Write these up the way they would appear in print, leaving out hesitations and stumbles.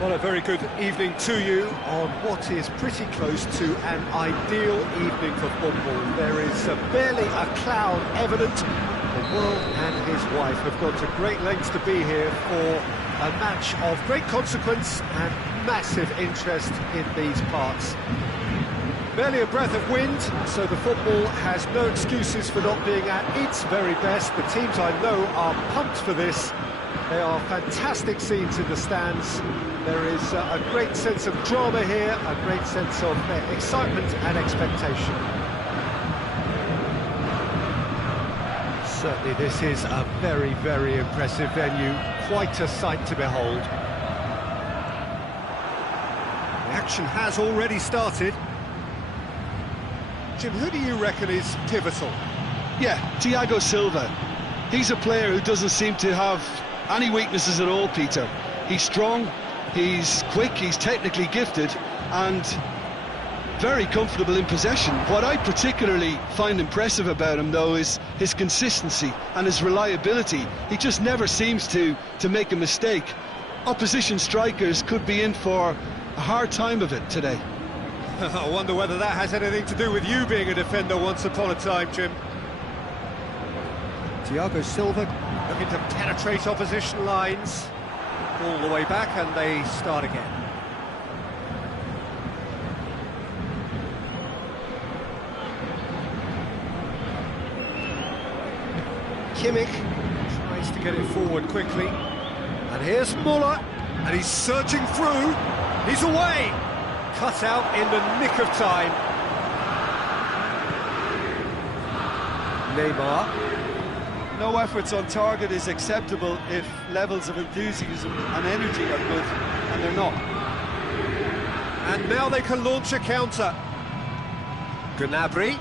Well, a very good evening to you on what is pretty close to an ideal evening for football. There is barely a cloud evident. The world and his wife have gone to great lengths to be here for a match of great consequence and massive interest in these parts. Barely a breath of wind, so the football has no excuses for not being at its very best. The teams I know are pumped for this. They are fantastic scenes in the stands. There is a great sense of drama here, a great sense of excitement and expectation. Certainly this is a very, very impressive venue, quite a sight to behold. The action has already started. Jim, who do you reckon is pivotal? Yeah, Thiago Silva. He's a player who doesn't seem to have any weaknesses at all, Peter. He's strong, he's quick, he's technically gifted, and very comfortable in possession. What I particularly find impressive about him, though, is his consistency and his reliability. He just never seems to make a mistake. Opposition strikers could be in for a hard time of it today. I wonder whether that has anything to do with you being a defender once upon a time, Jim. Thiago Silva looking to penetrate opposition lines. All the way back, and they start again. Kimmich tries to get it forward quickly. And here's Muller, and he's surging through. He's away! Cut out in the nick of time. Neymar. No efforts on target is acceptable if levels of enthusiasm and energy are good, and they're not. And now they can launch a counter. Gnabry.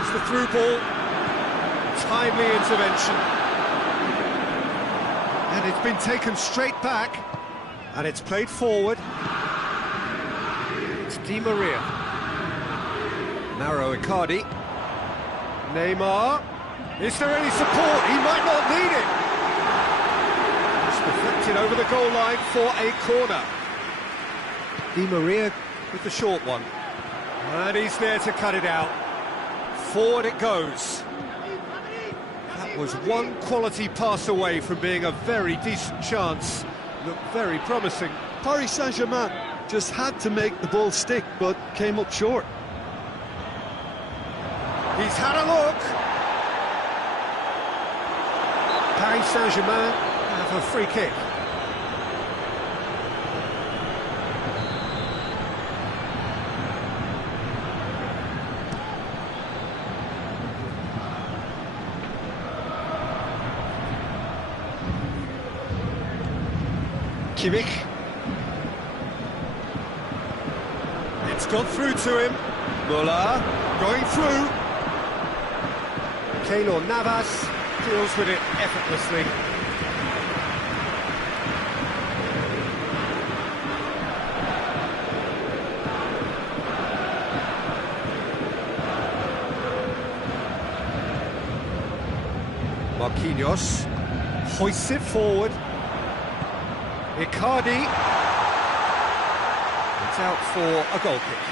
It's the through ball. Timely intervention. And it's been taken straight back. And it's played forward. It's Di Maria. Mauro Icardi. Neymar. Is there any support? He might not need it. It's deflected over the goal line for a corner. Di Maria with the short one. And he's there to cut it out. Forward it goes. That was one quality pass away from being a very decent chance. Looked very promising. Paris Saint-Germain just had to make the ball stick, but came up short. He's had a look. Paris Saint-Germain have a free kick. Kimmich. It's gone through to him. Muller going through. Keylor Navas deals with it effortlessly. Marquinhos hoists it forward. Icardi. It's out for a goal kick.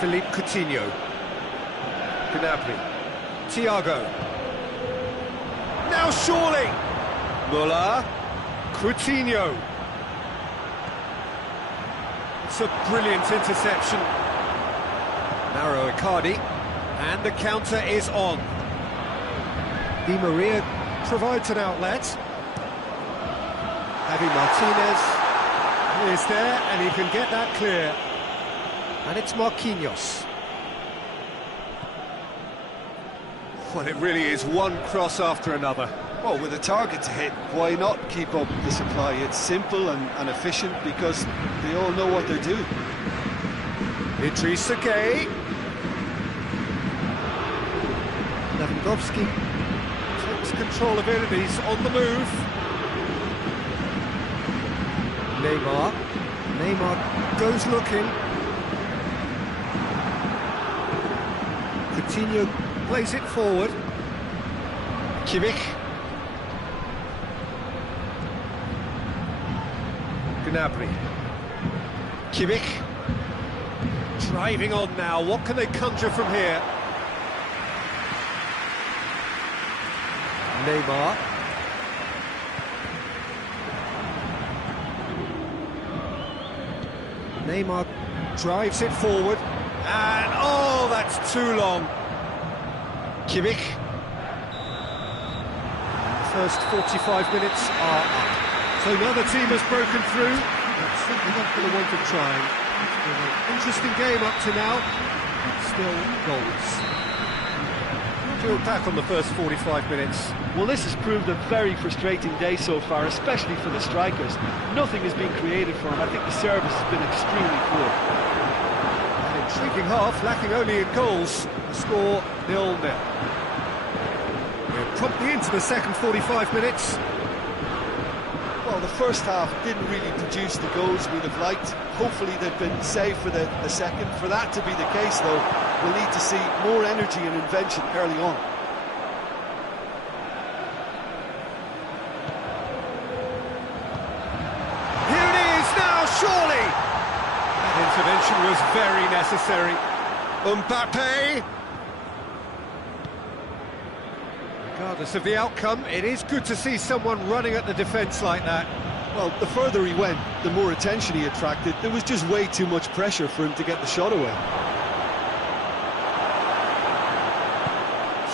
Philippe Coutinho. Gnabry. Thiago. Now surely! Muller. Coutinho. It's a brilliant interception. Mauro Icardi. And the counter is on. Di Maria provides an outlet. Javi Martinez is there, and he can get that clear. And it's Marquinhos. Well, it really is one cross after another. Well, with a target to hit, why not keep up the supply? It's simple and efficient because they all know what they're doing. Idrissa Gueye. Lewandowski takes control of it and he's on the move. Neymar. Neymar goes looking. Coutinho plays it forward. Kimmich. Gnabry. Kimmich. Driving on now, what can they conjure from here? Neymar. Neymar drives it forward, and oh, that's too long. Kimmich. The first 45 minutes are up. So now the team has broken through. That's simply not going to want to try. It's been an interesting game up to now, but still goals. What do you look back on the first 45 minutes? Well, this has proved a very frustrating day so far, especially for the strikers. Nothing has been created for them. I think the service has been extremely poor. An intriguing half, lacking only in goals. The score 0-0. We're promptly into the second 45 minutes. Well, the first half didn't really produce the goals we'd have liked. Hopefully they've been saved for the second. For that to be the case, though, we'll need to see more energy and invention early on. Here it is now, surely! That intervention was very necessary. Mbappe. Regardless of the outcome, it is good to see someone running at the defence like that. Well, the further he went, the more attention he attracted. There was just way too much pressure for him to get the shot away.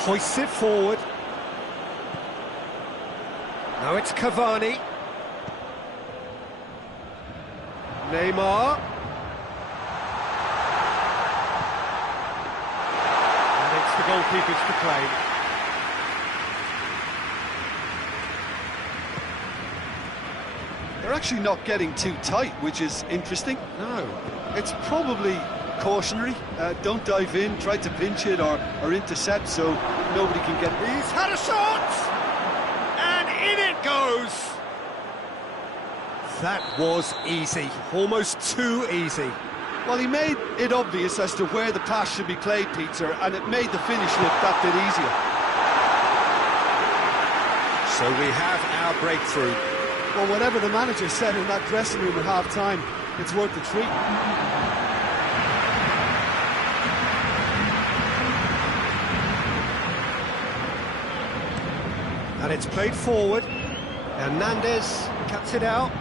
Hoists it forward. Now it's Cavani. Neymar. And it's the goalkeepers to claim. They're actually not getting too tight, which is interesting. No. It's probably cautionary. Don't dive in, try to pinch it or intercept so nobody can get... He's had a shot! And in it goes! That was easy. Almost too easy. Well, he made it obvious as to where the pass should be played, Peter, and it made the finish look that bit easier. So we have our breakthrough. Well, whatever the manager said in that dressing room at half-time, it's worth the treat. And it's played forward. Hernandez cuts it out.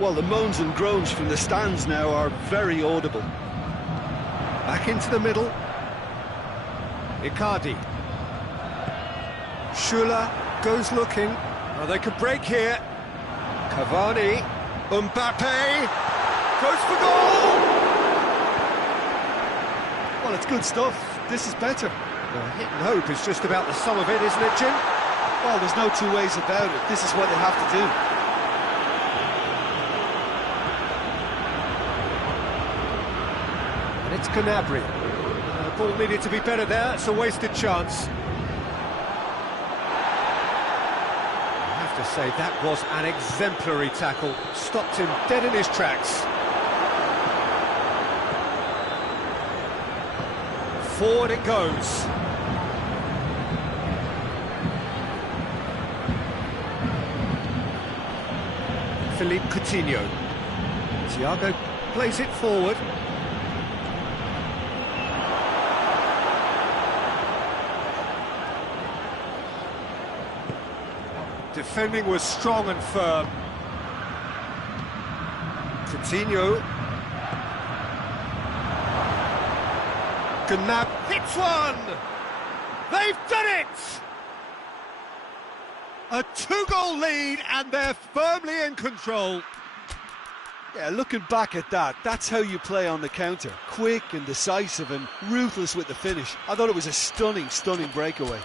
Well, the moans and groans from the stands now are very audible. Back into the middle. Icardi. Schuller goes looking. Oh, they could break here. Cavani. Mbappe. Goes for goal! Well, it's good stuff. This is better. The hit and hope is just about the sum of it, isn't it, Jim? Well, there's no two ways about it. This is what they have to do. And it's Gnabry. The ball needed to be better there. It's a wasted chance. To say that was an exemplary tackle, stopped him dead in his tracks. Forward it goes. Philippe Coutinho. Thiago plays it forward. Defending was strong and firm. Coutinho. Gnab hits one! They've done it! A two-goal lead and they're firmly in control. Yeah, looking back at that, that's how you play on the counter. Quick and decisive and ruthless with the finish. I thought it was a stunning, stunning breakaway.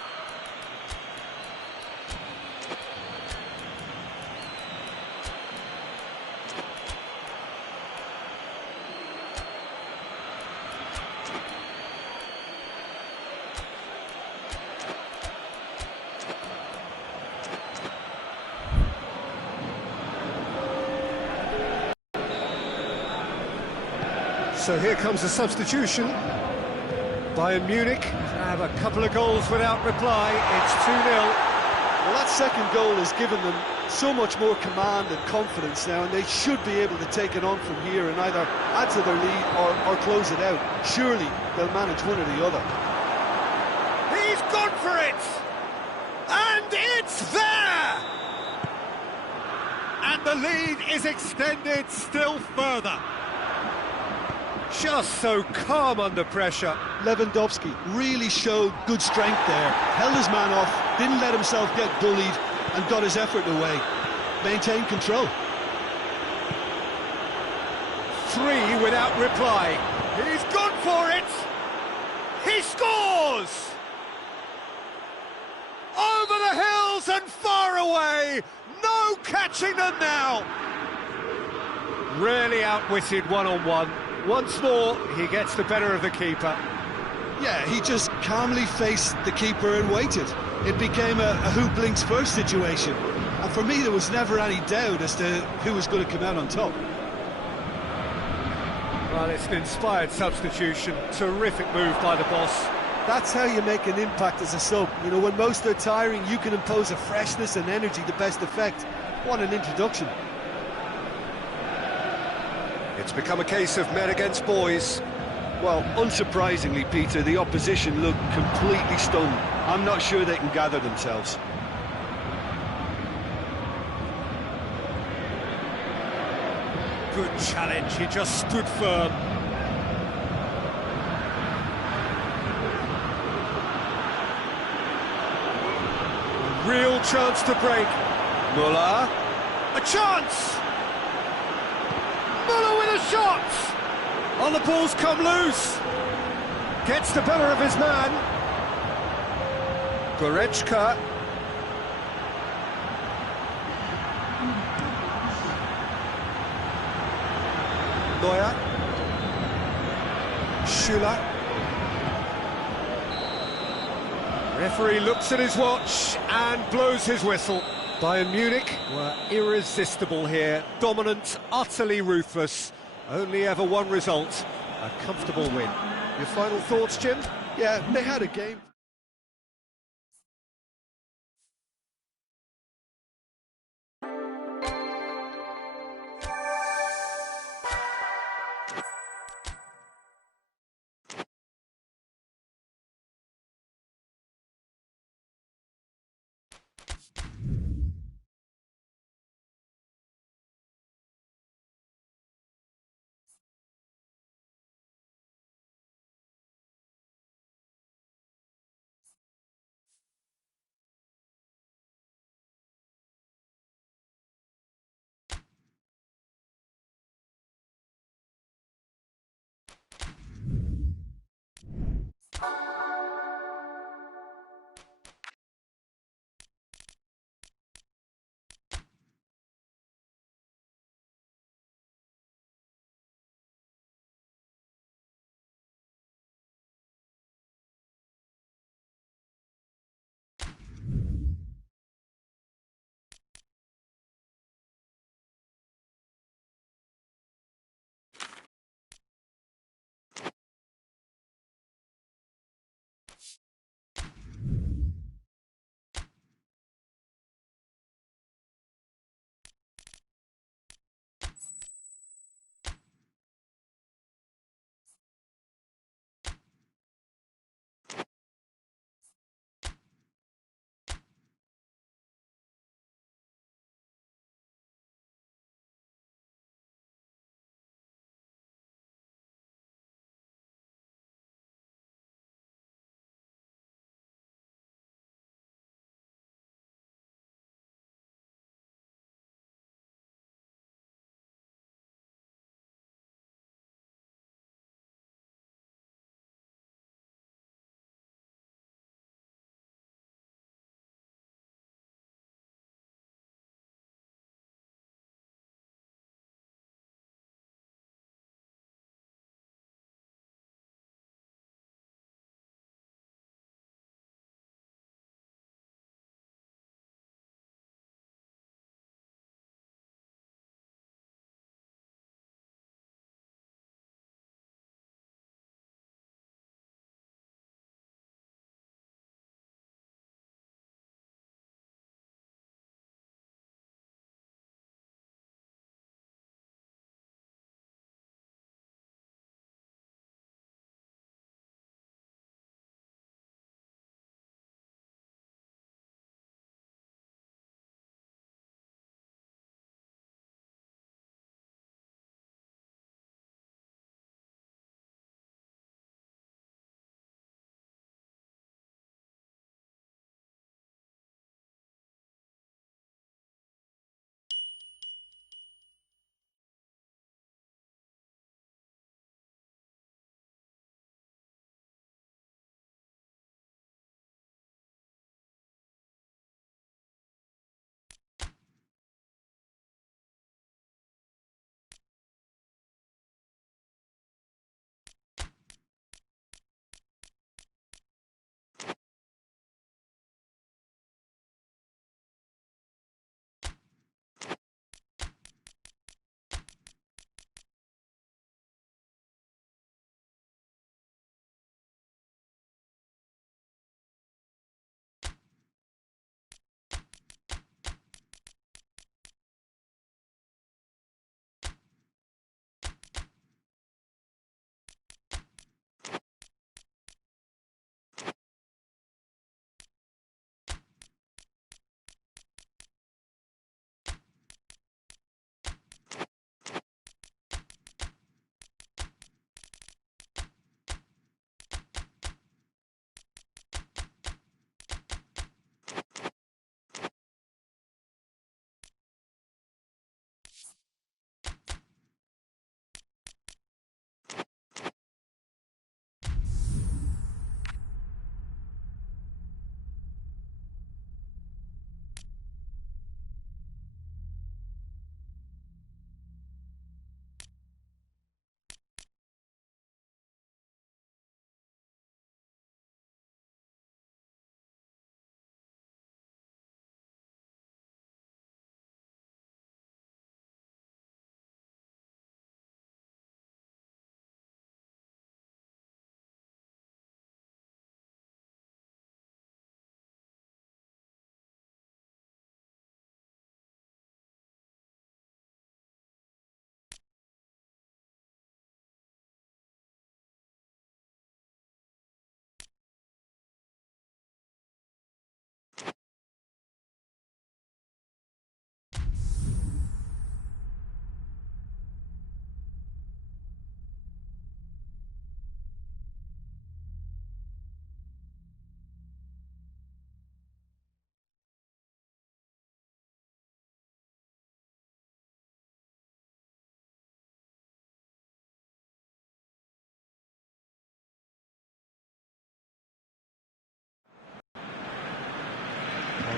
So here comes a substitution. Bayern Munich have a couple of goals without reply. It's 2-0. Well, that second goal has given them so much more command and confidence now, and they should be able to take it on from here and either add to their lead or close it out. Surely they'll manage one or the other. He's gone for it! And it's there! And the lead is extended still further. Just so calm under pressure. Lewandowski really showed good strength there. Held his man off, didn't let himself get bullied, and got his effort away. Maintained control. 3 without reply. He's gone for it! He scores! Over the hills and far away! No catching them now! Really outwitted one-on-one. Once more, he gets the better of the keeper. Yeah, he just calmly faced the keeper and waited. It became a who blinks first situation. And for me, there was never any doubt as to who was going to come out on top. Well, it's an inspired substitution. Terrific move by the boss. That's how you make an impact as a sub. You know, when most are tiring, you can impose a freshness and energy to best effect. What an introduction. It's become a case of men against boys. Well, unsurprisingly, Peter, the opposition look completely stunned. I'm not sure they can gather themselves. Good challenge, he just stood firm. Real chance to break. Muller. A chance! Muller with a shot! Oh, the ball's come loose. Gets the better of his man. Goretzka. Neuer. Schüller. Referee looks at his watch and blows his whistle. Bayern Munich were irresistible here, dominant, utterly ruthless. Only ever one result, a comfortable win. Your final thoughts, Jim? Yeah, they had a game.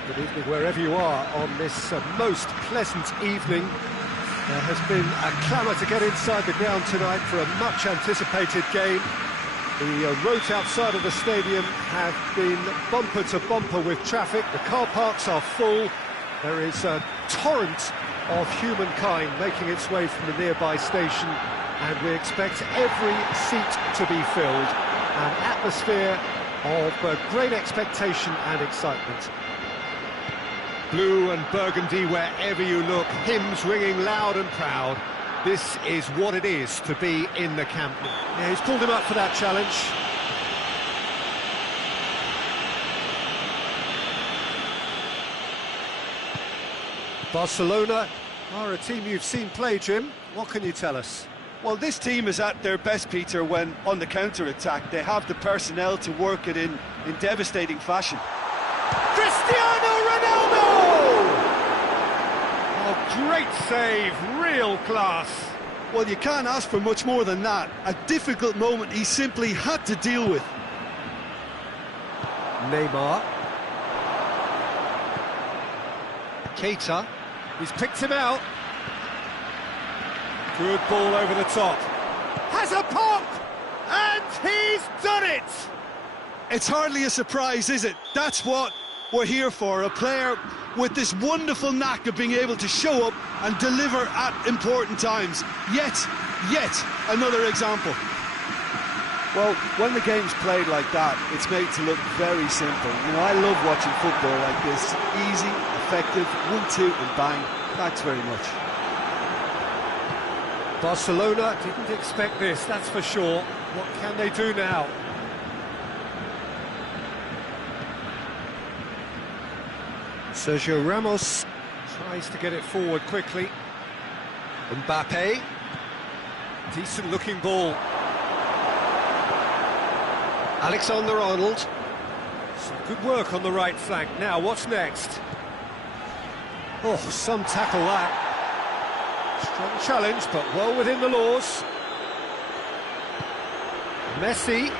Good evening wherever you are on this most pleasant evening. There has been a clamour to get inside the ground tonight for a much-anticipated game. The roads outside of the stadium have been bumper to bumper with traffic. The car parks are full. There is a torrent of humankind making its way from the nearby station, and we expect every seat to be filled. An atmosphere of great expectation and excitement. Blue and burgundy wherever you look, hymns ringing loud and proud. This is what it is to be in the Camp Nou. Yeah, he's pulled him up for that challenge. Barcelona are a team you've seen play, Jim. What can you tell us? Well, this team is at their best, Peter, when on the counter-attack. They have the personnel to work it in devastating fashion. Cristiano Ronaldo! Oh, great save, real class. Well, you can't ask for much more than that. A difficult moment he simply had to deal with. Neymar. Keita. He's picked him out. Good ball over the top. Has a pop! And he's done it! It's hardly a surprise, is it? That's what we're here for, a player with this wonderful knack of being able to show up and deliver at important times. Yet another example. Well, when the game's played like that, it's made to look very simple. You know, I love watching football like this. Easy, effective, 1-2 and bang. Thanks very much. Barcelona didn't expect this, that's for sure. What can they do now? Sergio Ramos tries to get it forward quickly. Mbappe. Decent looking ball. Alexander-Arnold. Some good work on the right flank. Now, what's next? Oh, some tackle that. Strong challenge, but well within the laws. Messi.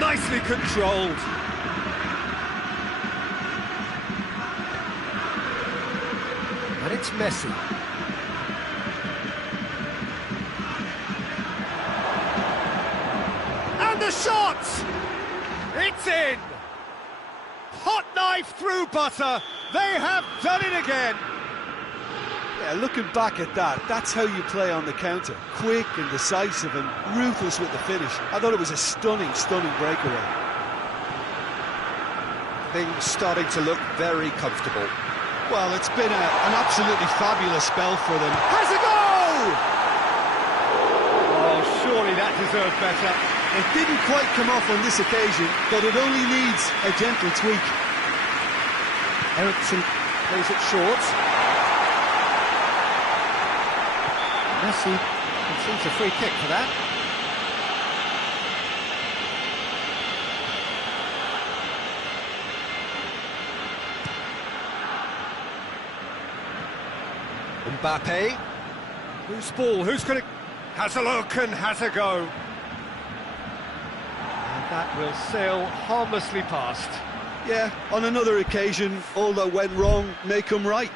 Nicely controlled. And it's Messi. And the shot! It's in! Hot knife through butter. They have done it again. Yeah, looking back at that, that's how you play on the counter. Quick and decisive and ruthless with the finish. I thought it was a stunning breakaway. Things starting to look very comfortable. Well, it's been an absolutely fabulous spell for them. Has a goal! Oh, surely that deserved better. It didn't quite come off on this occasion, but it only needs a gentle tweak. Ericsson plays it short. Messi concedes a free kick for that. Mbappe. Who's ball? Who's going to... Has a look and has a go. And that will sail harmlessly past. Yeah, on another occasion, all that went wrong may come right.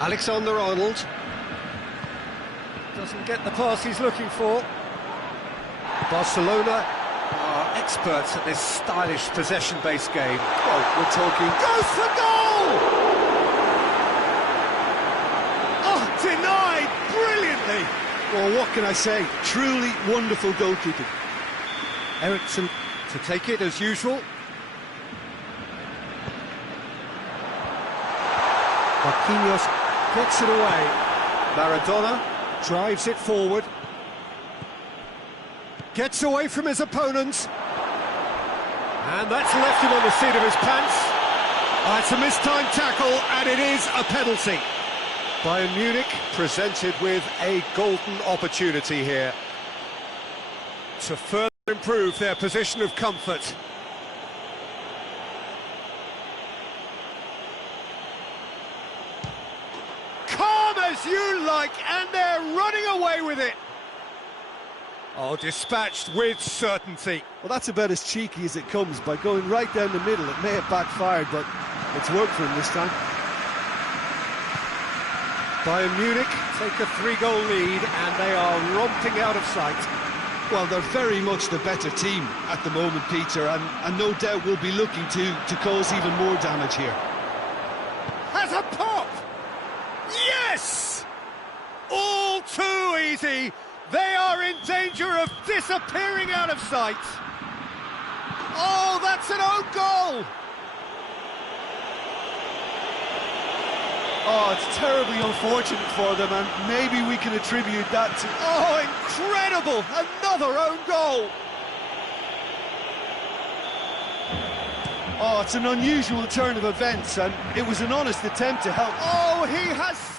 Alexander-Arnold. Doesn't get the pass he's looking for. Barcelona are experts at this stylish possession-based game. Well, we're talking... Goes for goal! Oh, denied brilliantly! Well, what can I say? Truly wonderful goalkeeping. Ericsson to take it as usual. Marquinhos gets it away. Maradona drives it forward. Gets away from his opponent. And that's left him on the seat of his pants. It's a mistimed tackle, and it is a penalty. Bayern Munich presented with a golden opportunity here to further improve their position of comfort. as you like, and they're running away with it. Oh, dispatched with certainty. Well, that's about as cheeky as it comes. By going right down the middle, it may have backfired, but it's worked for him this time. Bayern Munich take a 3-goal lead, and they are romping out of sight. Well, they're very much the better team at the moment, Peter, and no doubt will be looking to cause even more damage here. Has a pop! Yes! All too easy. They are in danger of disappearing out of sight. Oh, that's an own goal! Oh, it's terribly unfortunate for them, and maybe we can attribute that to... Oh, incredible! Another own goal! Oh, it's an unusual turn of events, and it was an honest attempt to help. Oh, he has stuck...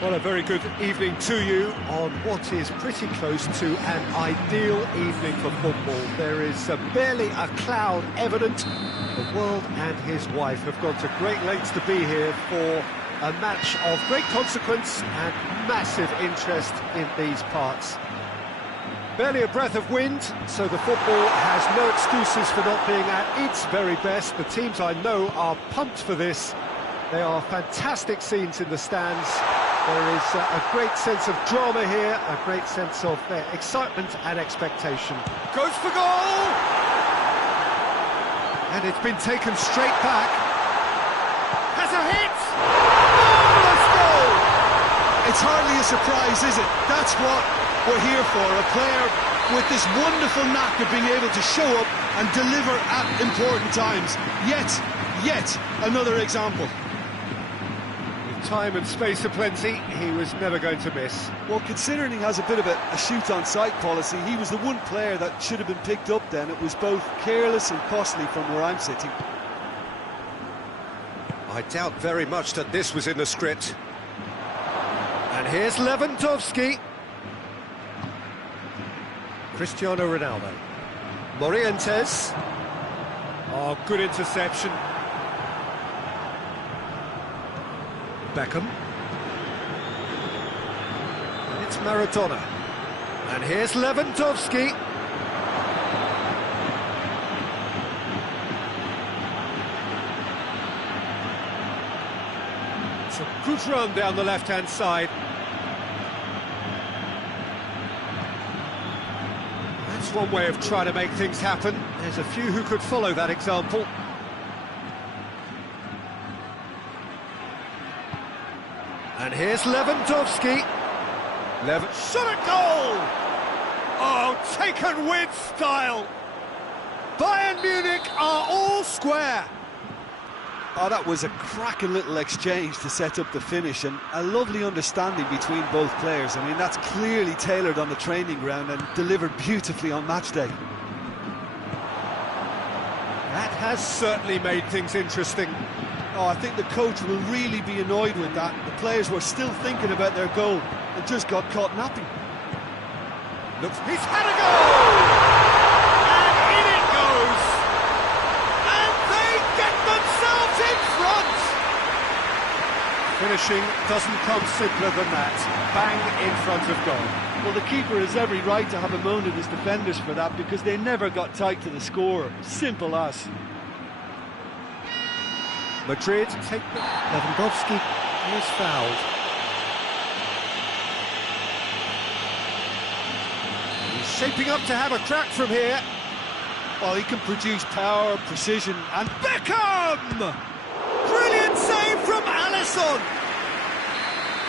Well, a very good evening to you on what is pretty close to an ideal evening for football. There is barely a cloud evident. The world and his wife have gone to great lengths to be here for a match of great consequence and massive interest in these parts. Barely a breath of wind, so the football has no excuses for not being at its very best. The teams I know are pumped for this. They are fantastic scenes in the stands. There is a great sense of drama here, a great sense of excitement and expectation. Goes for goal! And it's been taken straight back. Has a hit! Marvellous goal! It's hardly a surprise, is it? That's what we're here for, a player with this wonderful knack of being able to show up and deliver at important times. Yet another example. Time and space aplenty, he was never going to miss. Well, considering he has a bit of a shoot-on-sight policy, he was the one player that should have been picked up then. It was both careless and costly from where I'm sitting. I doubt very much that this was in the script. And here's Lewandowski. Cristiano Ronaldo. Morientes. Oh, good interception. Beckham. And it's Maradona. And here's Lewandowski. It's a good run down the left-hand side. That's one way of trying to make things happen. There's a few who could follow that example. And here's Lewandowski. Shot a goal! Oh, taken with style! Bayern Munich are all square. Oh, that was a cracking little exchange to set up the finish, and a lovely understanding between both players. I mean, that's clearly tailored on the training ground and delivered beautifully on match day. That has certainly made things interesting. Oh, I think the coach will really be annoyed with that. The players were still thinking about their goal and just got caught napping. Looks, he's had a goal! And in it goes! And they get themselves in front! Finishing doesn't come simpler than that. Bang in front of goal. Well, the keeper has every right to have a moan at his defenders for that, because they never got tight to the score. Simple as. Madrid take the... Lewandowski is fouled. He's shaping up to have a crack from here. Well, he can produce power, precision, and... Beckham! Brilliant save from Alisson!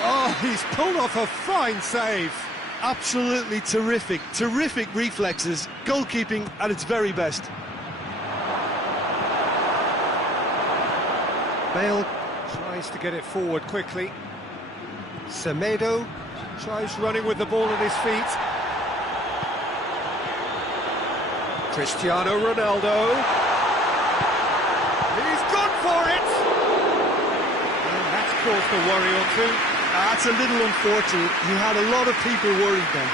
Oh, he's pulled off a fine save. Absolutely terrific reflexes, goalkeeping at its very best. Bale tries to get it forward quickly. Semedo tries running with the ball at his feet. Cristiano Ronaldo. He's gone for it! And that's caused a worry or two. That's a little unfortunate. He had a lot of people worried then.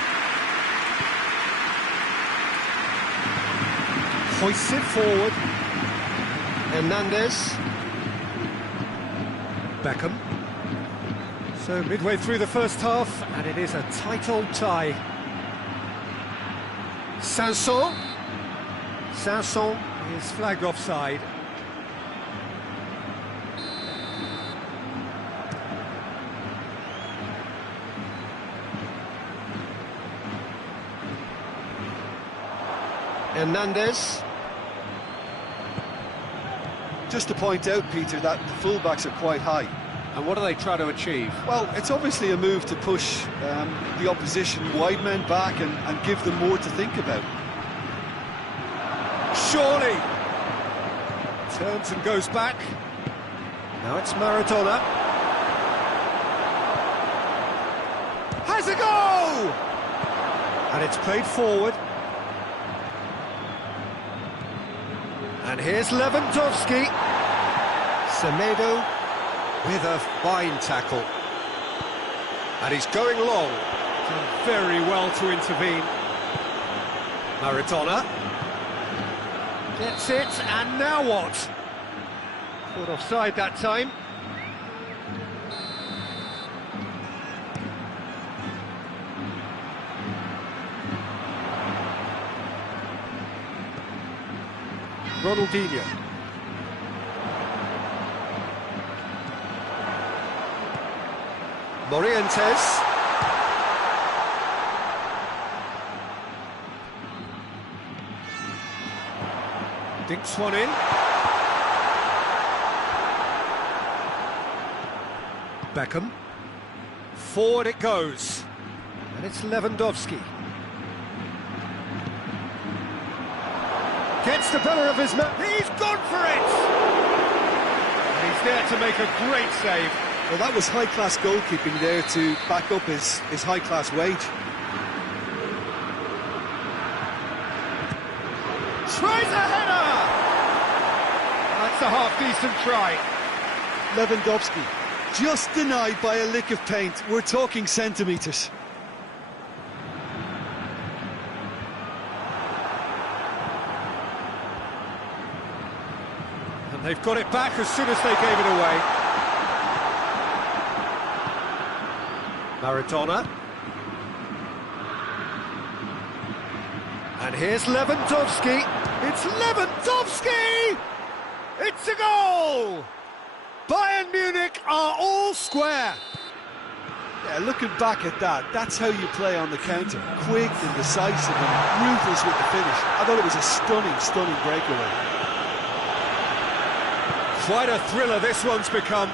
Hoists it forward. Hernandez. Beckham. So midway through the first half, and it is a tight old tie. Sanson is flagged offside. Hernandez. Just to point out, Peter, that the fullbacks are quite high. And what do they try to achieve? Well, it's obviously a move to push the opposition wide men back and give them more to think about. Surely! Turns and goes back. Now it's Maradona. Has a go! And it's played forward. And here's Lewandowski. Semedo with a fine tackle. And he's going long. Done very well to intervene. Maradona. Gets it, and now what? Caught offside that time. Ronaldinho. Morientes. Dinks one in. Beckham. Forward it goes. And it's Lewandowski. Gets the better of his man. He's gone for it! And he's there to make a great save. Well, that was high-class goalkeeping there to back up his high-class wage. Tries a header! That's a half-decent try. Lewandowski, just denied by a lick of paint. We're talking centimetres. And they've got it back as soon as they gave it away. Maradona. And here's Lewandowski. It's Lewandowski! It's a goal! Bayern Munich are all square. Yeah, looking back at that, that's how you play on the counter. Quick and decisive and ruthless with the finish. I thought it was a stunning breakaway. Quite a thriller this one's become.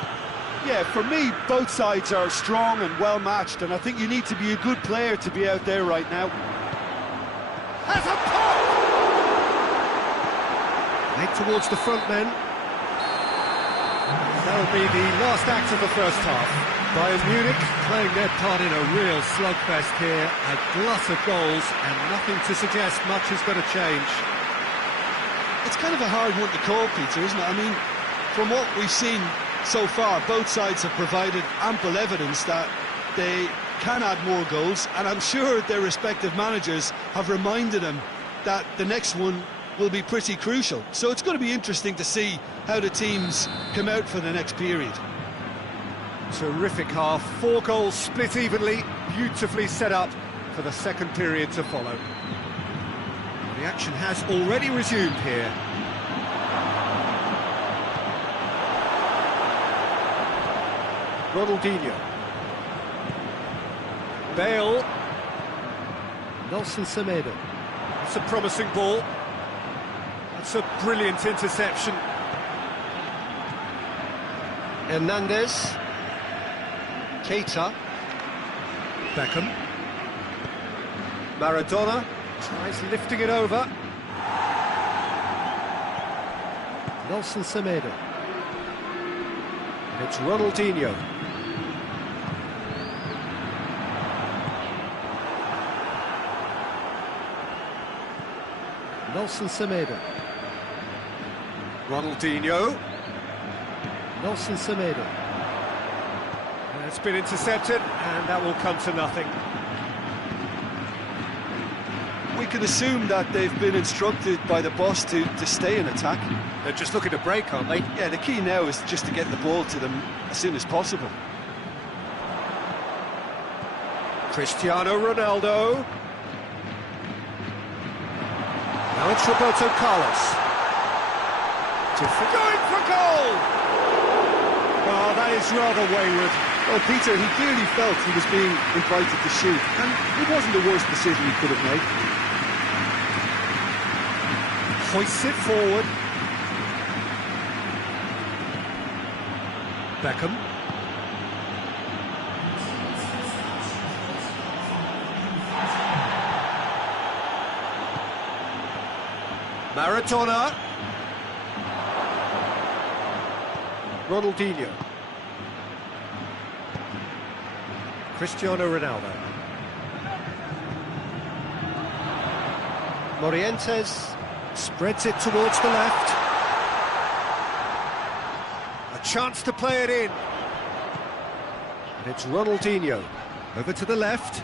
Yeah, for me, both sides are strong and well matched, and I think you need to be a good player to be out there right now. Has a pop! Made towards the front men. That'll be the last act of the first half. Bayern Munich playing their part in a real slugfest here. A glut of goals and nothing to suggest much is going to change. It's kind of a hard one to call, Peter, isn't it? I mean, from what we've seen so far, both sides have provided ample evidence that they can add more goals, and I'm sure their respective managers have reminded them that the next one will be pretty crucial. So it's going to be interesting to see how the teams come out for the next period. Terrific half, 4 goals split evenly, beautifully set up for the second period to follow. The action has already resumed here. Ronaldinho. Bale. Nelson Semedo. That's a promising ball. That's a brilliant interception. Hernandez. Keita. Beckham. Maradona tries lifting it over. Nelson Semedo. And it's Ronaldinho. Nelson Semedo. Ronaldinho. Nelson Semedo. It's been intercepted, and that will come to nothing. We can assume that they've been instructed by the boss to stay in attack. They're just looking to break, aren't they? Yeah, the key now is just to get the ball to them as soon as possible. Cristiano Ronaldo. Now it's Roberto Carlos. Going for goal! Oh, that is rather wayward. Well, Peter, he clearly felt he was being invited to shoot, and it wasn't the worst decision he could have made. Hoists it forward. Beckham. Maradona. Ronaldinho. Cristiano Ronaldo. Morientes spreads it towards the left. A chance to play it in. And it's Ronaldinho. Over to the left.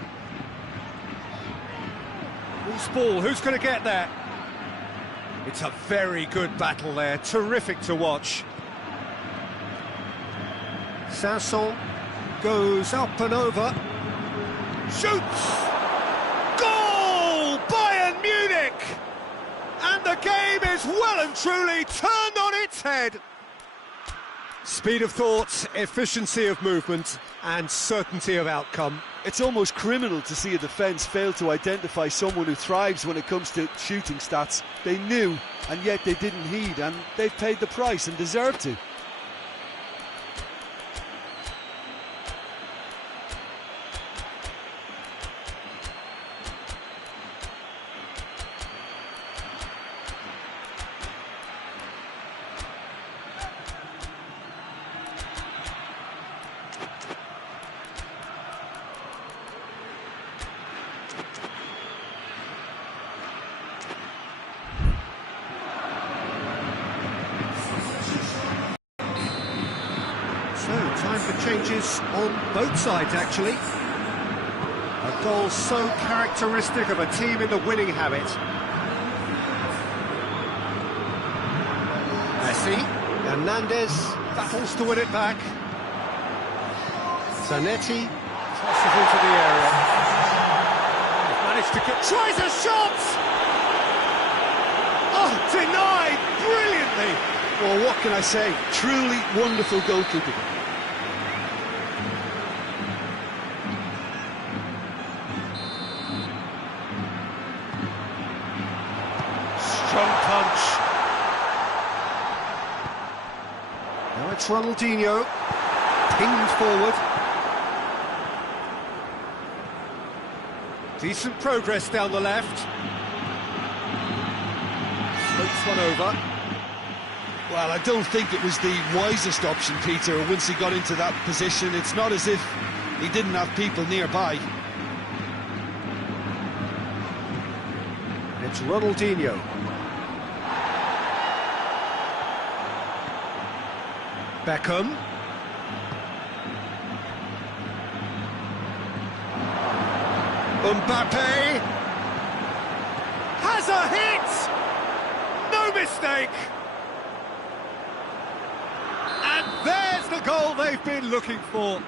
Loose ball, who's going to get there? It's a very good battle there, terrific to watch. Sanson goes up and over. Shoots! Goal! Bayern Munich! And the game is well and truly turned on its head. Speed of thought, efficiency of movement, and certainty of outcome. It's almost criminal to see a defence fail to identify someone who thrives when it comes to shooting stats. They knew, and yet they didn't heed, and they've paid the price and deserve to. So, time for changes on both sides, actually. A goal so characteristic of a team in the winning habit. Messi, Hernandez battles to win it back. Zanetti tosses into the area. He's managed to get... tries a shot! Oh, denied brilliantly! Well, what can I say? Truly wonderful goalkeeping. Strong punch. Now it's Ronaldinho, pinged forward. Decent progress down the left. Floats one over. Well, I don't think it was the wisest option, Peter, once he got into that position. It's not as if he didn't have people nearby. It's Ronaldinho. Beckham. Mbappe. Has a hit! No mistake! And there's the goal they've been looking for.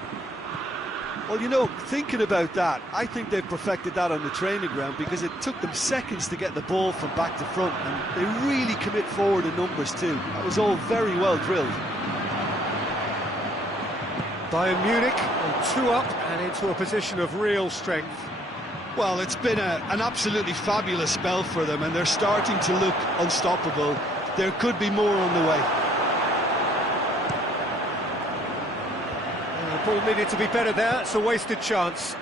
Well, you know, thinking about that, I think they've perfected that on the training ground because it took them seconds to get the ball from back to front, and they really commit forward in numbers too. That was all very well drilled. Bayern Munich on 2 up and into a position of real strength. Well, it's been an absolutely fabulous spell for them, and they're starting to look unstoppable. There could be more on the way. The ball needed to be better there, it's a wasted chance.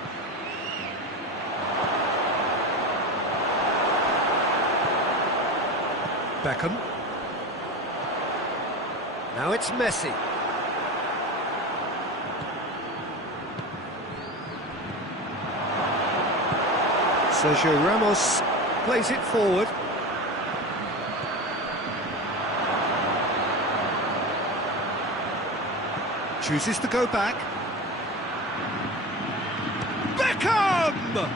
Beckham. Now it's Messi. Sergio Ramos plays it forward. Chooses to go back. Beckham!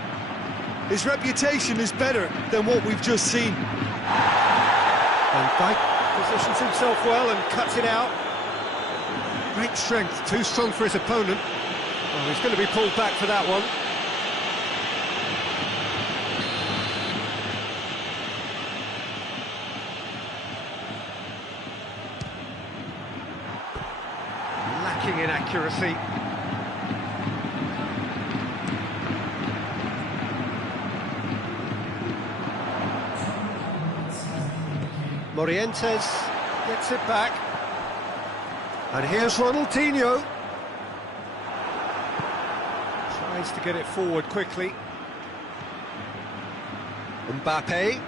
His reputation is better than what we've just seen. Van Dijk positions himself well and cuts it out. Great strength, too strong for his opponent. Oh, he's going to be pulled back for that one. Lacking in accuracy. Morientes gets it back. And here's Ronaldinho. Tries to get it forward quickly. Mbappe.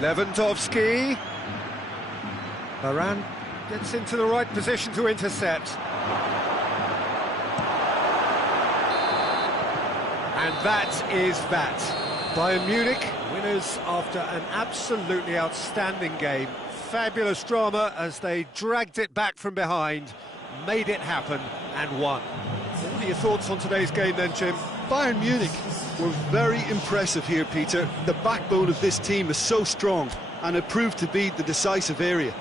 Lewandowski. Varane gets into the right position to intercept. And that is that. Bayern Munich, winners after an absolutely outstanding game. Fabulous drama as they dragged it back from behind, made it happen and won. What are your thoughts on today's game then, Jim? Bayern Munich were very impressive here, Peter. The backbone of this team is so strong, and it proved to be the decisive area.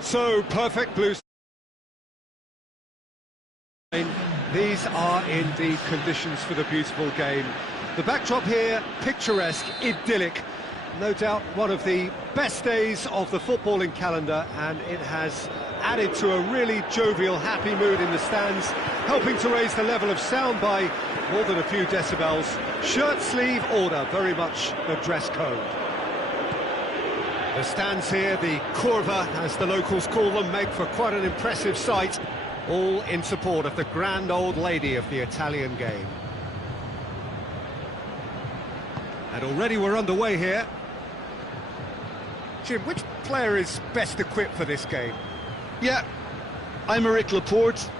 So, perfect blue. These are indeed conditions for the beautiful game. The backdrop here, picturesque, idyllic. No doubt one of the best days of the footballing calendar, and it has added to a really jovial, happy mood in the stands, helping to raise the level of sound by more than a few decibels. Shirt sleeve order, very much the dress code. The stands here, the curva, as the locals call them, make for quite an impressive sight, all in support of the grand old lady of the Italian game. And already we're underway here. Jim, which player is best equipped for this game? Yeah, Aymeric Laporte.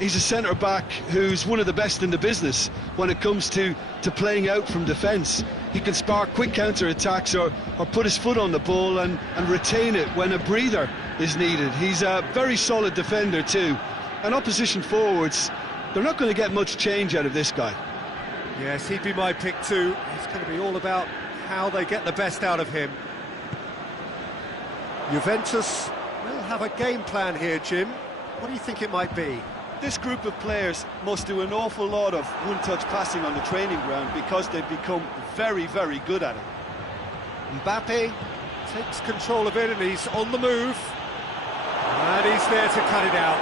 He's a centre-back who's one of the best in the business when it comes to playing out from defence. He can spark quick counter-attacks or put his foot on the ball and retain it when a breather is needed. He's a very solid defender too. And opposition forwards, they're not going to get much change out of this guy. Yes, he'd be my pick too. It's going to be all about how they get the best out of him. Juventus will have a game plan here, Jim. What do you think it might be? This group of players must do an awful lot of one-touch passing on the training ground because they've become very, very good at it. Mbappe takes control of it and he's on the move. And he's there to cut it out.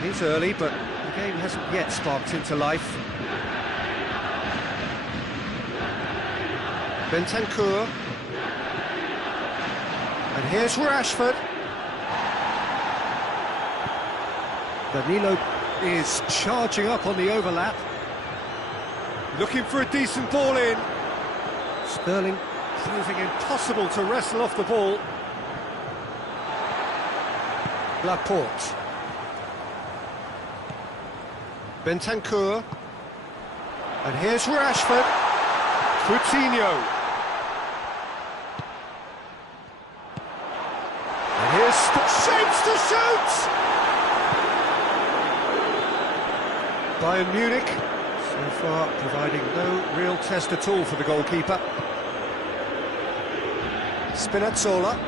He's early, but the game hasn't yet sparked into life. Bentancur. And here's Rashford. Danilo is charging up on the overlap. Looking for a decent ball in. Sterling proving impossible to wrestle off the ball. Laporte. Bentancur. And here's Rashford. Coutinho. And here's shapes to shoot! Bayern Munich, so far providing no real test at all for the goalkeeper. Spinazzola.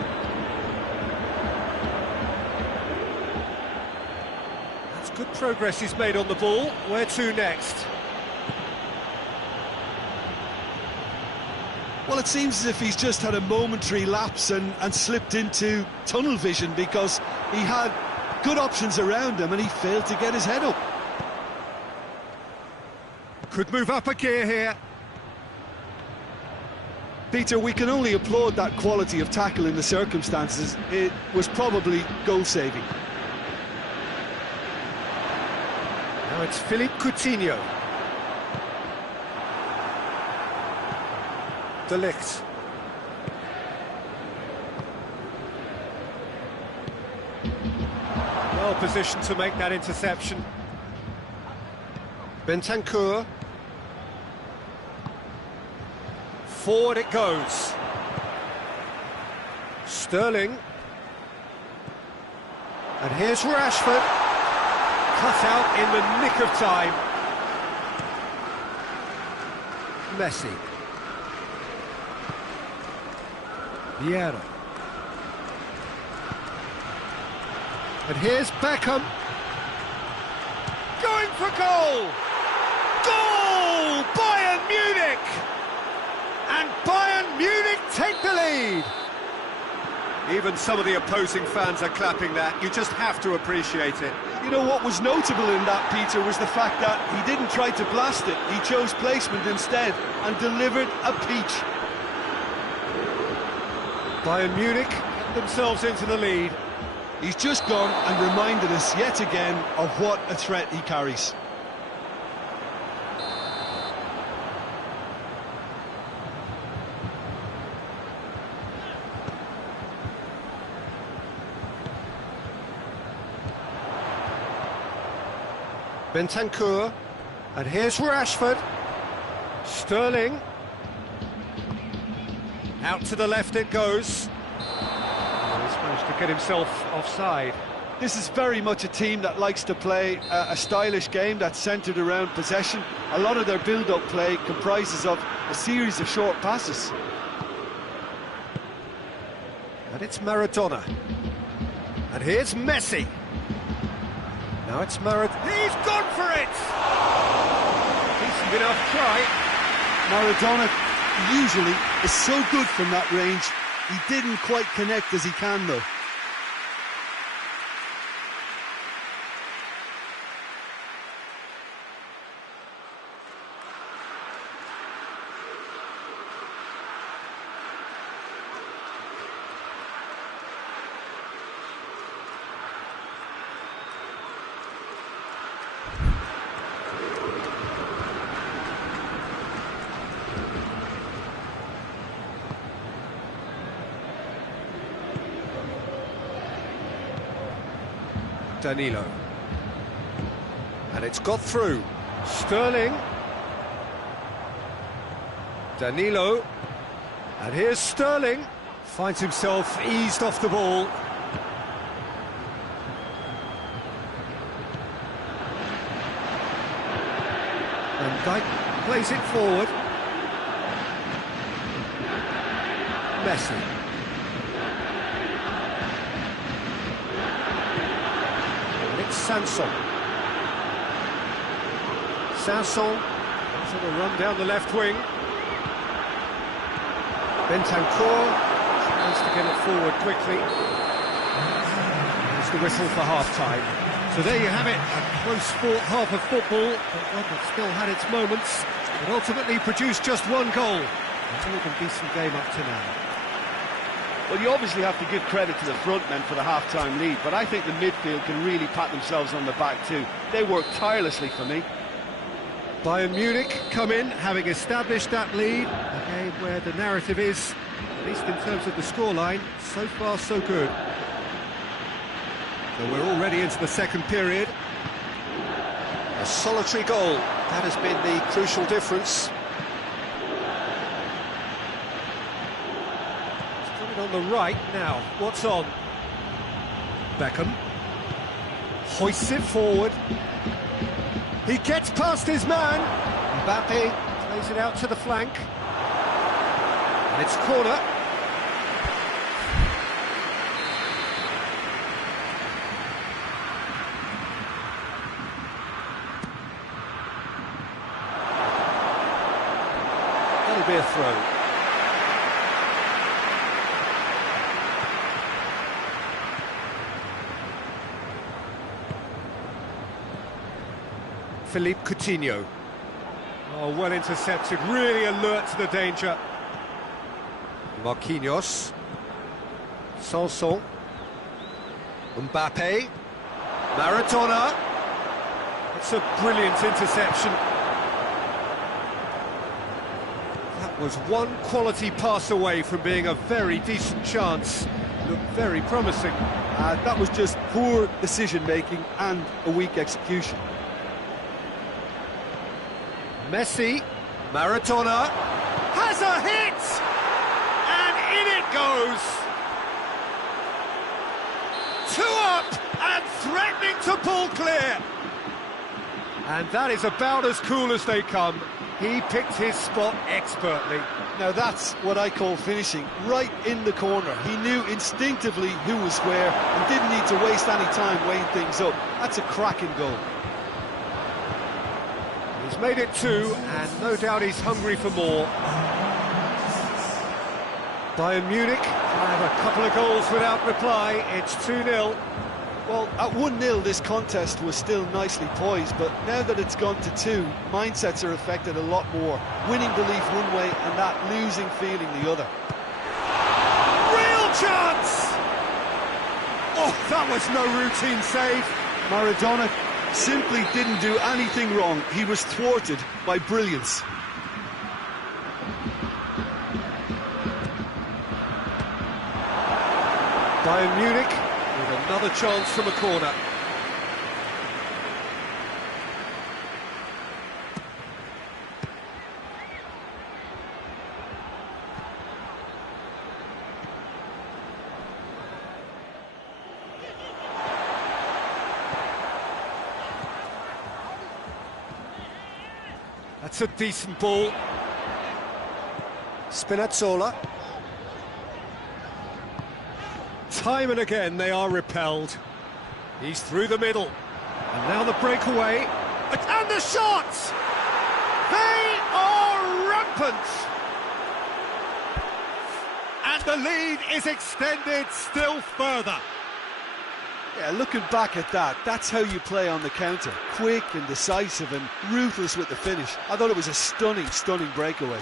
That's good progress he's made on the ball. Where to next? Well, it seems as if he's just had a momentary lapse and slipped into tunnel vision, because he had good options around him and he failed to get his head up. Could move up a gear here. Peter, we can only applaud that quality of tackle in the circumstances. It was probably goal-saving. Now it's Philippe Coutinho. De Ligt. Well positioned to make that interception. Bentancur. Forward it goes. Sterling. And here's Rashford. Cut out in the nick of time. Messi. Bearkr. And here's Beckham. Going for goal! Goal! Bayern Munich! And Bayern Munich take the lead! Even some of the opposing fans are clapping that. You just have to appreciate it. You know, what was notable in that, Peter, was the fact that he didn't try to blast it. He chose placement instead and delivered a peach. Bayern Munich get themselves into the lead. He's just gone and reminded us yet again of what a threat he carries. Bentancur. And here's Rashford. Sterling. Out to the left it goes. Oh, he's managed to get himself offside. This is very much a team that likes to play a stylish game that's centred around possession. A lot of their build-up play comprises of a series of short passes. And it's Maradona. And here's Messi. Now it's Maradona. He's gone for it! Decent enough try. Maradona usually is so good from that range. He didn't quite connect as he can, though. Danilo. And it's got through. Sterling. Danilo. And here's Sterling. Finds himself eased off the ball. And Dijk plays it forward. Messi. Sanson. Sanson has a run down the left wing. Bentancur tries to get it forward quickly. There's the whistle for half-time. So there you have it, a close-fought half of football, but one that still had its moments, but ultimately produced just one goal. A more than decent game up to now. Well, you obviously have to give credit to the front men for the half-time lead, but I think the midfield can really pat themselves on the back too. They worked tirelessly for me. Bayern Munich come in, having established that lead, a game where the narrative is, at least in terms of the scoreline, so far so good. So we're already into the second period. A solitary goal, that has been the crucial difference. It's coming on the right now. What's on? Beckham hoists it forward. He gets past his man. Mbappe plays it out to the flank. And it's corner. That'll be a throw. Philippe Coutinho. Oh, well intercepted, really alert to the danger. Marquinhos. Sanson. Mbappe. Maradona. It's a brilliant interception. That was one quality pass away from being a very decent chance. Looked very promising. That was just poor decision-making and a weak execution. Messi, Maradona, has a hit! And in it goes! 2 up and threatening to pull clear! And that is about as cool as they come. He picked his spot expertly. Now that's what I call finishing, right in the corner. He knew instinctively who was where and didn't need to waste any time weighing things up. That's a cracking goal. He's made it 2, and no doubt he's hungry for more. Bayern Munich have a couple of goals without reply. It's 2-0. Well, at 1-0 this contest was still nicely poised, but now that it's gone to 2, mindsets are affected a lot more. Winning belief one way and that losing feeling the other. Real chance! Oh, that was no routine save. Maradona simply didn't do anything wrong. He was thwarted by brilliance. Bayern Munich with another chance from a corner. That's a decent ball. Spinazzola. Time and again they are repelled. He's through the middle. And now the breakaway. And the shots! They are rampant! And the lead is extended still further. Yeah, looking back at that, that's how you play on the counter. Quick and decisive and ruthless with the finish. I thought it was a stunning, stunning breakaway.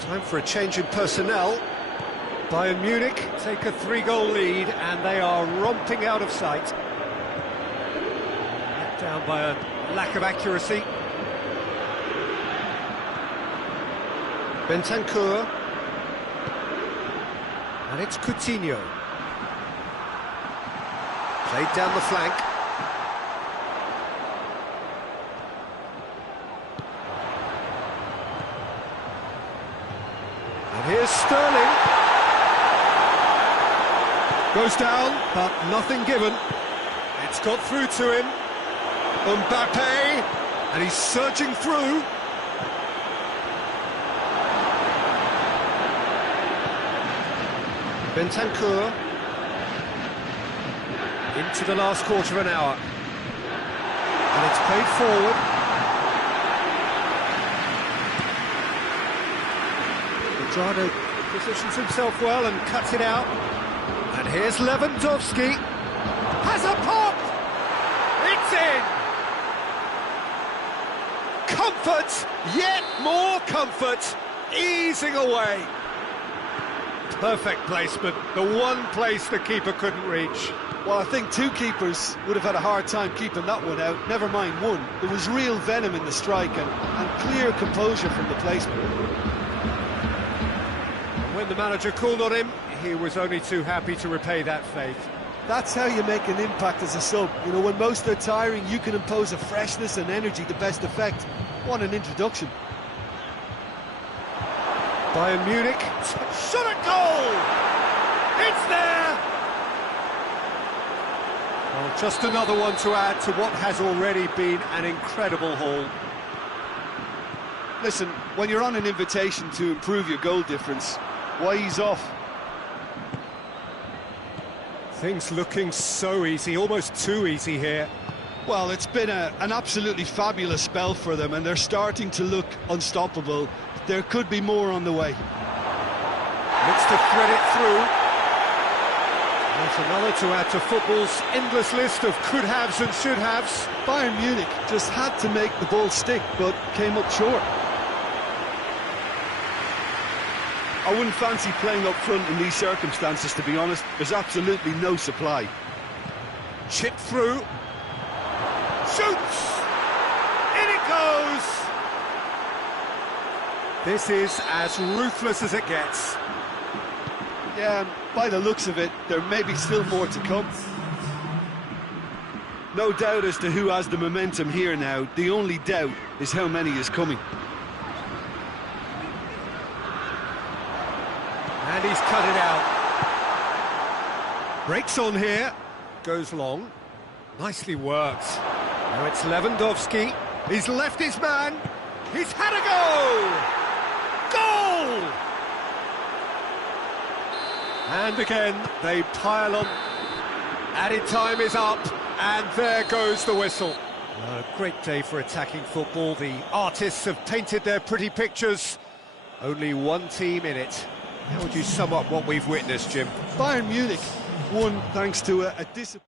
Time for a change in personnel. Bayern Munich take a 3-goal lead and they are romping out of sight. Let down by a lack of accuracy. Bentancur. And it's Coutinho. Played down the flank. And here's Sterling. Goes down, but nothing given. It's got through to him. Mbappe, and he's surging through. Bentancur. Into the last quarter of an hour. And it's played forward. Quadrado Positions himself well and cuts it out. And here's Lewandowski. Has a pop! It's in! Comfort! Yet more comfort! Easing away. Perfect placement. The one place the keeper couldn't reach. Well, I think two keepers would have had a hard time keeping that one out, never mind one. There was real venom in the strike and clear composure from the placement. And when the manager called on him, he was only too happy to repay that faith. That's how you make an impact as a sub. You know, when most are tiring, you can impose a freshness and energy to best effect. What an introduction. Bayern Munich, shot at goal! It's there! Well, just another one to add to what has already been an incredible haul. Listen, when you're on an invitation to improve your goal difference, why ease off? Things looking so easy, almost too easy here. Well, it's been an absolutely fabulous spell for them, and they're starting to look unstoppable. There could be more on the way. Looks to thread it through. There's another to add to football's endless list of could-haves and should-haves. Bayern Munich just had to make the ball stick, but came up short. I wouldn't fancy playing up front in these circumstances, to be honest. There's absolutely no supply. Chip through. Shoots! In it goes! This is as ruthless as it gets. Yeah, by the looks of it, there may be still more to come. No doubt as to who has the momentum here now. The only doubt is how many is coming. And he's cut it out. Breaks on here. Goes long. Nicely worked. Now it's Lewandowski. He's left his man. He's had a go! Goal! And again, they pile on. Added time is up, and there goes the whistle. A great day for attacking football. The artists have painted their pretty pictures. Only one team in it. How would you sum up what we've witnessed, Jim? Bayern Munich won thanks to a discipline.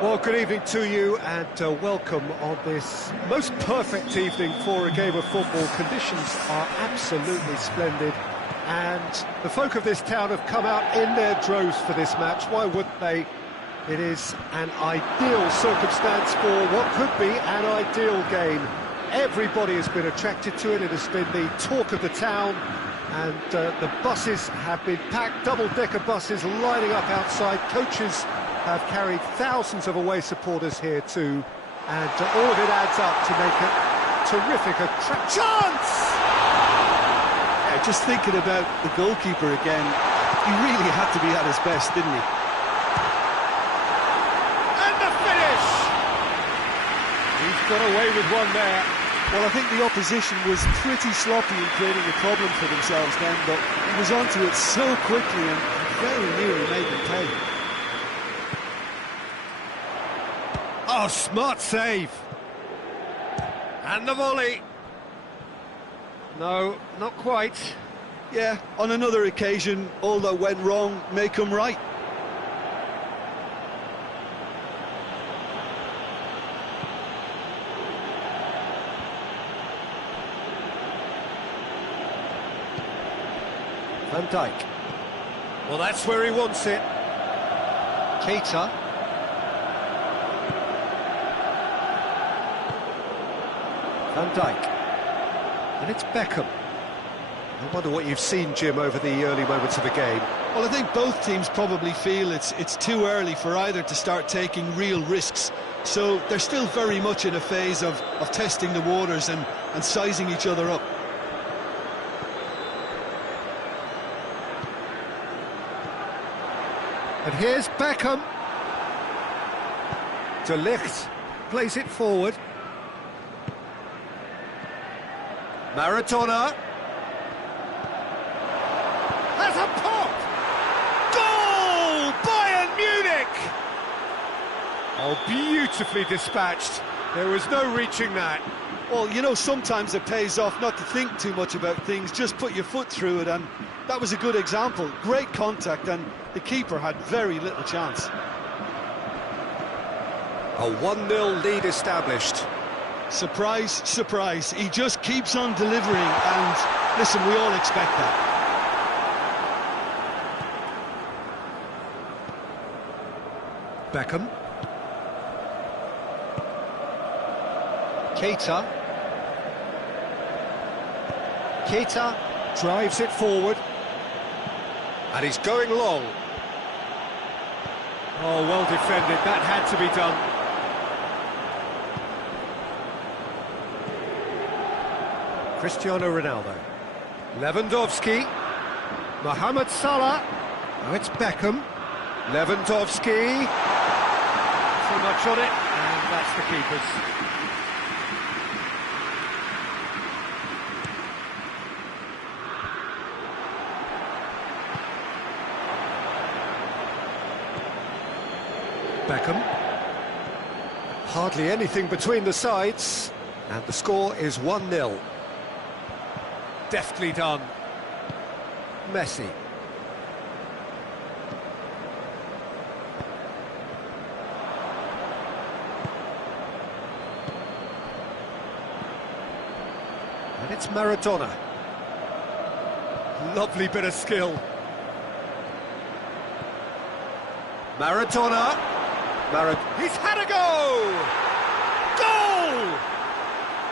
Well, good evening to you and welcome on this most perfect evening for a game of football. Conditions are absolutely splendid and the folk of this town have come out in their droves for this match. Why wouldn't they? It is an ideal circumstance for what could be an ideal game. Everybody has been attracted to it. It has been the talk of the town and the buses have been packed, double-decker buses lining up outside. Coaches have carried thousands of away supporters here too, and all of it adds up to make a terrific chance! Yeah, just thinking about the goalkeeper again, he really had to be at his best, didn't he? And the finish! He's got away with one there. Well, I think the opposition was pretty sloppy in creating a problem for themselves then, but he was onto it so quickly and very nearly made them pay. Oh, smart save. And the volley. No, not quite. Yeah, on another occasion, all that went wrong may come right. Van Dijk. Well, that's where he wants it. Keita. Van Dijk. And it's Beckham. I wonder what you've seen, Jim, over the early moments of the game. Well, I think both teams probably feel it's too early for either to start taking real risks. So they're still very much in a phase of testing the waters and sizing each other up. And here's Beckham. De Ligt plays it forward. Maradona. Has a pop! Goal! Bayern Munich! Oh, beautifully dispatched. There was no reaching that. Well, you know, sometimes it pays off not to think too much about things, just put your foot through it, and that was a good example. Great contact, and the keeper had very little chance. A 1-0 lead established. Surprise, surprise, he just keeps on delivering, and listen, we all expect that. Beckham. Keita. Keita drives it forward. And he's going long. Oh, well defended, that had to be done. Cristiano Ronaldo. Lewandowski. Mohamed Salah. Now it's Beckham. Lewandowski. Too much on it, and that's the keeper's. Beckham. Hardly anything between the sides, and the score is 1-0. Deftly done. Messi. And it's Maradona. Lovely bit of skill. Maradona. He's had a go! Goal!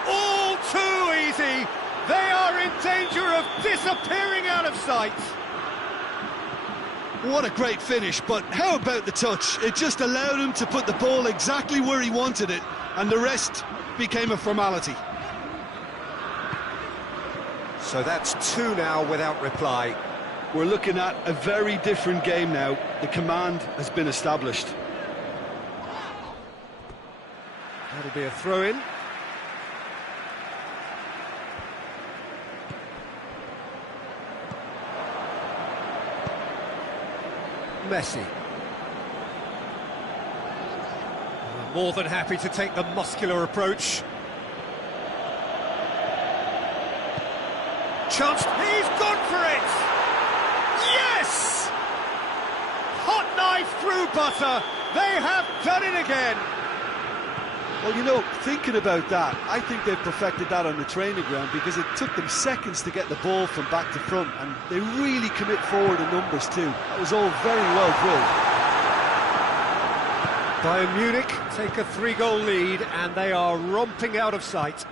All too easy. They are in danger of disappearing out of sight. What a great finish, but how about the touch? It just allowed him to put the ball exactly where he wanted it, and the rest became a formality. So that's 2 now without reply. We're looking at a very different game now. The command has been established. That'll be a throw-in. Messi. More than happy to take the muscular approach. Chance, he's gone for it! Yes! Hot knife through butter, They have done it again! Well, you know, thinking about that, I think they've perfected that on the training ground because it took them seconds to get the ball from back to front, and they really commit forward in numbers too. That was all very well drilled. Bayern Munich take a 3-goal lead, and they are romping out of sight.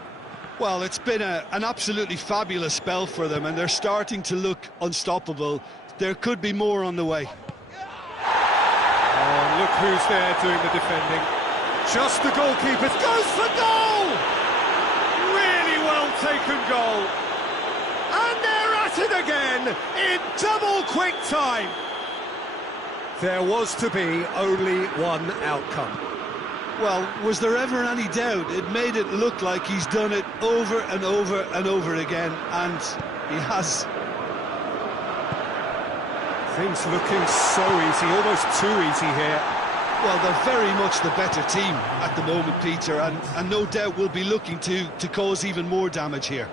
Well, it's been an absolutely fabulous spell for them, and they're starting to look unstoppable. There could be more on the way. Oh, look who's there doing the defending. Just the goalkeeper goes for goal! Really well taken goal. And they're at it again in double quick time. There was to be only one outcome. Well, was there ever any doubt? It made it look like he's done it over and over and over again, and he has. Things looking so easy, almost too easy here. Well, they're very much the better team at the moment, Peter, and no doubt will be looking to cause even more damage here.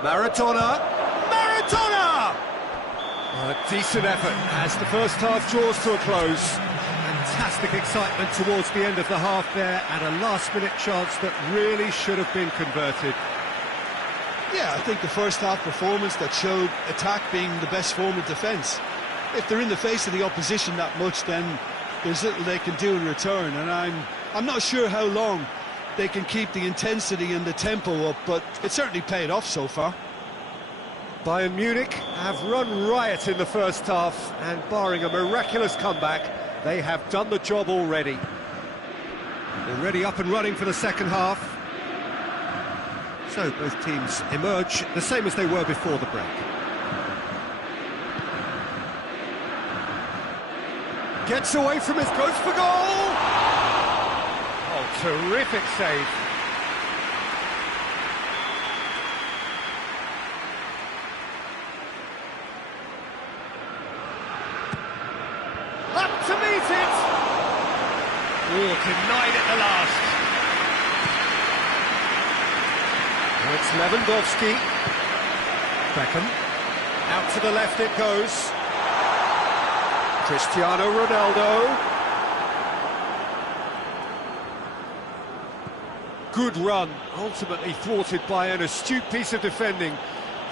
Maradona! Maradona! A decent effort as the first half draws to a close. Fantastic excitement towards the end of the half there, and a last-minute chance that really should have been converted. Yeah, I think the first half performance that showed attack being the best form of defence. If they're in the face of the opposition that much, then there's little they can do in return, and I'm not sure how long they can keep the intensity and the tempo up, but it certainly paid off so far. Bayern Munich have run riot in the first half, and barring a miraculous comeback, they have done the job already. Already up and running for the second half. So both teams emerge the same as they were before the break. Gets away from his, goes for goal! Oh, terrific save. Up to meet it! Oh, denied at the last. It's Lewandowski. Beckham. Out to the left it goes. Cristiano Ronaldo. Good run, ultimately thwarted by an astute piece of defending.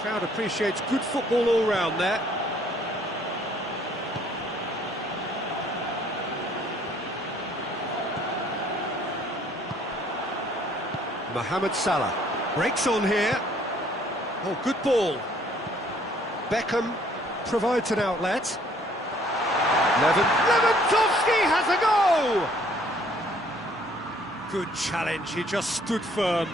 Crowd appreciates good football all round there. Mohamed Salah breaks on here. Oh, good ball. Beckham provides an outlet. Lewandowski has a go! Good challenge, he just stood firm.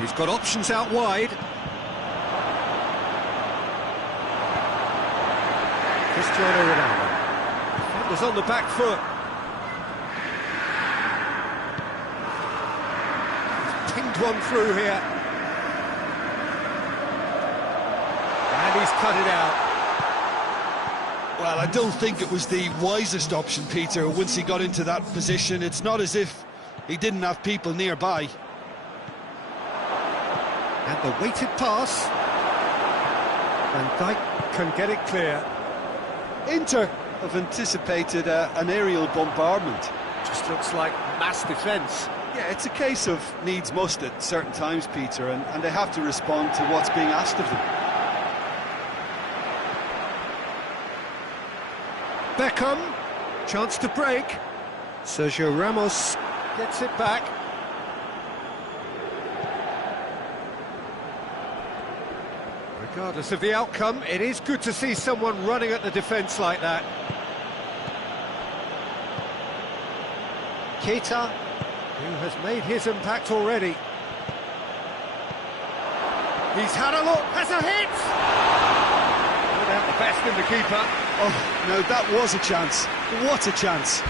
He's got options out wide. Cristiano Ronaldo. Defenders on the back foot. He's pinged one through here. And he's cut it out. Well, I don't think it was the wisest option, Peter, once he got into that position. It's not as if he didn't have people nearby. And the weighted pass. Van Dijk can get it clear. Inter have anticipated an aerial bombardment. Just looks like mass defence. Yeah, it's a case of needs must at certain times, Peter, and they have to respond to what's being asked of them. Beckham, chance to break. Sergio Ramos gets it back. Regardless of the outcome, it is good to see someone running at the defence like that. Keita, who has made his impact already. He's had a look, has a hit! Without the best in the keeper. Oh, no, that was a chance. What a chance.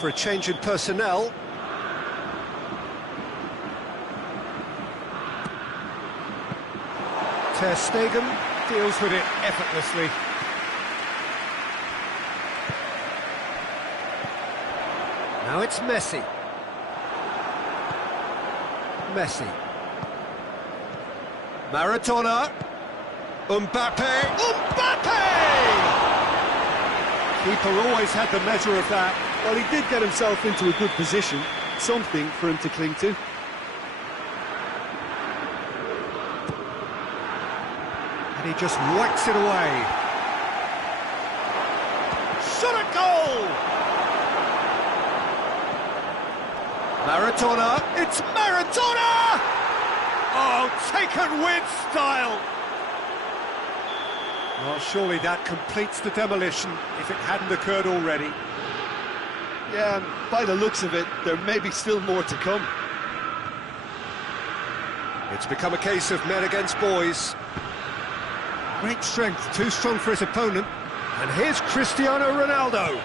for a change in personnel. Ter Stegen deals with it effortlessly. Now it's Messi. Maradona. Mbappe! Keeper always had the measure of that. Well, he did get himself into a good position, something for him to cling to. And he just whacks it away. Shot at goal! Maradona, it's Maradona! Oh, taken with style! Well, surely that completes the demolition, if it hadn't occurred already. Yeah, and by the looks of it, there may be still more to come. It's become a case of men against boys. Great strength, too strong for his opponent. And here's Cristiano Ronaldo.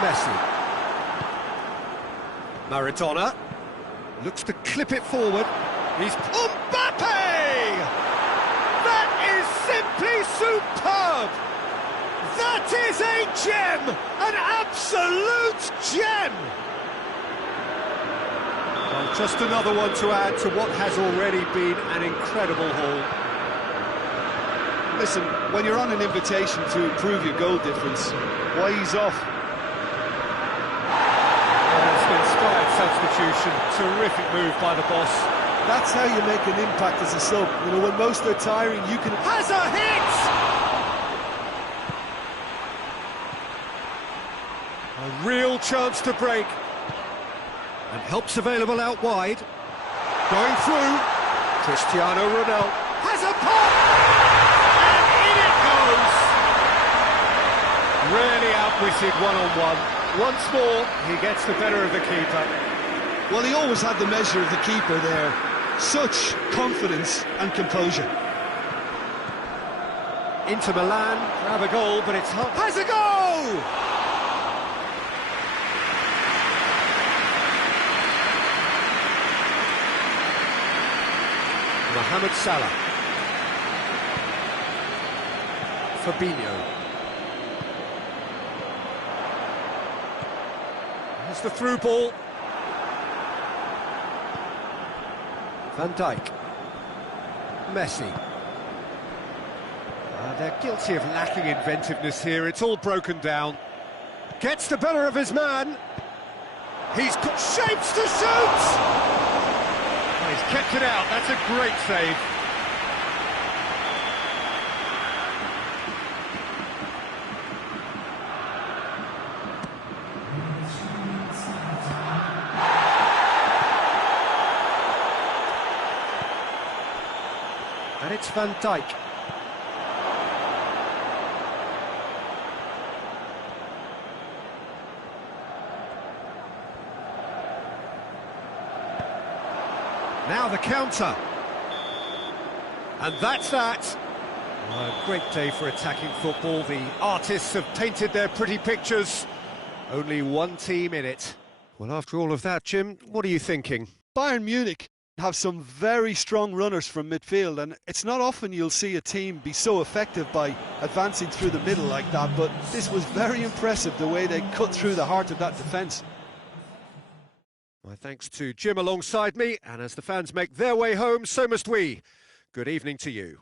Messi. Maradona looks to clip it forward. He's Mbappe! That is simply superb! That is a gem! An absolute gem! Well, just another one to add to what has already been an incredible haul. Listen, when you're on an invitation to improve your goal difference, why ease off? It's an inspired substitution. Terrific move by the boss. That's how you make an impact as a sub. You know, when most are tiring, you can... Has a hit! A real chance to break. And help's available out wide. Going through. Cristiano Ronaldo has a pop! And in it goes! Really outwitted one-on-one. Once more, he gets the better of the keeper. Well, he always had the measure of the keeper there. Such confidence and composure. Inter Milan grab a goal, but it's... Has a goal! Mohamed Salah. Fabinho. Here's the through ball. Van Dijk. Messi. They're guilty of lacking inventiveness here. It's all broken down. Gets the better of his man. He's got shapes to shoot! Oh, he's kept it out. That's a great save. And it's Van Dijk. Now the counter. And that's that. A great day for attacking football. The artists have painted their pretty pictures. Only one team in it. Well, after all of that, Jim, what are you thinking? Bayern Munich have some very strong runners from midfield, and it's not often you'll see a team be so effective by advancing through the middle like that, but this was very impressive, the way they cut through the heart of that defence. My thanks to Jim alongside me, and as the fans make their way home, so must we. Good evening to you.